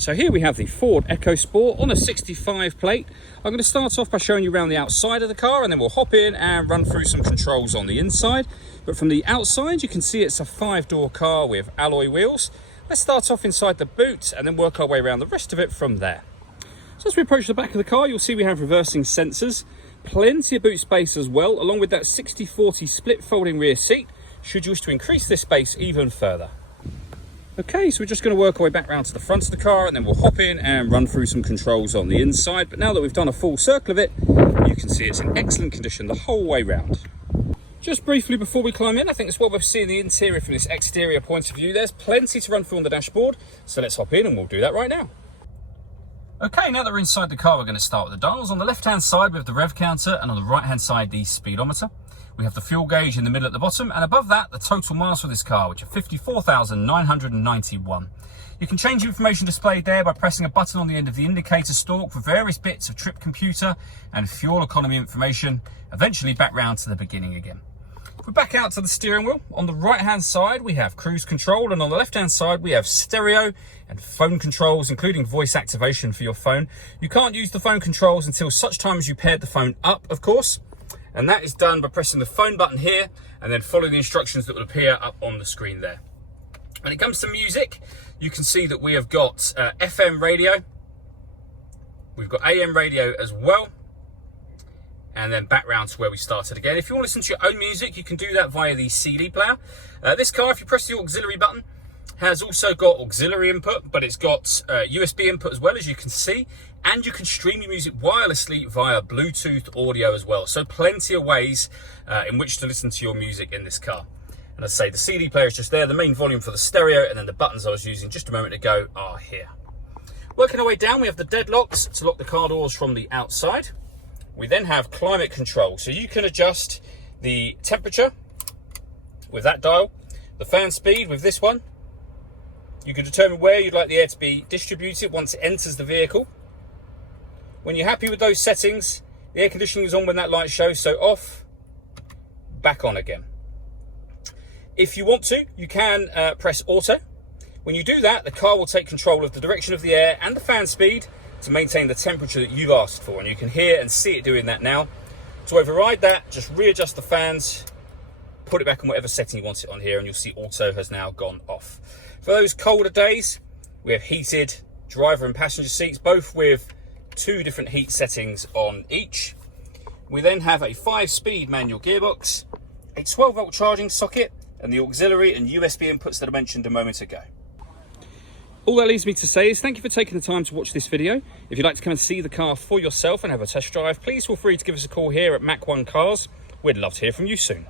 So here we have the Ford EcoSport on a 65 plate. I'm going to start off by showing you around the outside of the car, and then we'll hop in and run through some controls on the inside. But from the outside, you can see it's a 5-door car with alloy wheels. Let's start off inside the boot and then work our way around the rest of it from there. So as we approach the back of the car, you'll see we have reversing sensors, plenty of boot space as well, along with that 60/40 split folding rear seat, should you wish to increase this space even further. Okay, so we're just going to work our way back round to the front of the car, and then we'll hop in and run through some controls on the inside. But now that we've done a full circle of it, you can see it's in excellent condition the whole way round. Just briefly before we climb in, I think it's what we're seeing the interior from this exterior point of view. There's plenty to run through on the dashboard, so let's hop in and we'll do that right now. Okay, now that we're inside the car, we're going to start with the dials. On the left-hand side, we have the rev counter, and on the right-hand side, the speedometer. We have the fuel gauge in the middle at the bottom, and above that, the total miles for this car, which are 54,991. You can change the information displayed there by pressing a button on the end of the indicator stalk for various bits of trip computer and fuel economy information, eventually back round to the beginning again. If we're back out to the steering wheel, on the right-hand side, we have cruise control, and on the left-hand side, we have stereo and phone controls, including voice activation for your phone. You can't use the phone controls until such time as you paired the phone up, of course. And that is done by pressing the phone button here and then follow the instructions that will appear up on the screen there. When it comes to music, you can see that we have got FM radio. We've got AM radio as well. And then back round to where we started again. If you want to listen to your own music, you can do that via the CD player. This car, if you press the auxiliary button, has also got auxiliary input, but it's got USB input as well, as you can see. And you can stream your music wirelessly via Bluetooth audio as well. So plenty of ways in which to listen to your music in this car. And as I say, the CD player is just there, the main volume for the stereo, and then the buttons I was using just a moment ago are here. Working our way down, we have the deadlocks to lock the car doors from the outside. We then have climate control. So you can adjust the temperature with that dial, the fan speed with this one. You can determine where you'd like the air to be distributed once it enters the vehicle. When you're happy with those settings, the air conditioning is on when that light shows, so off, back on again. If you want to, you can press auto. When you do that, the car will take control of the direction of the air and the fan speed to maintain the temperature that you've asked for, and you can hear and see it doing that now. To override that, just readjust the fans, put it back on whatever setting you want it on here, and you'll see auto has now gone off. For those colder days, we have heated driver and passenger seats, both with 2 different heat settings on each. We then have a 5-speed manual gearbox, a 12-volt charging socket, and the auxiliary and USB inputs that I mentioned a moment ago. All that leaves me to say is thank you for taking the time to watch this video. If you'd like to come and see the car for yourself and have a test drive, please feel free to give us a call here at Mach 1 Cars. We'd love to hear from you soon.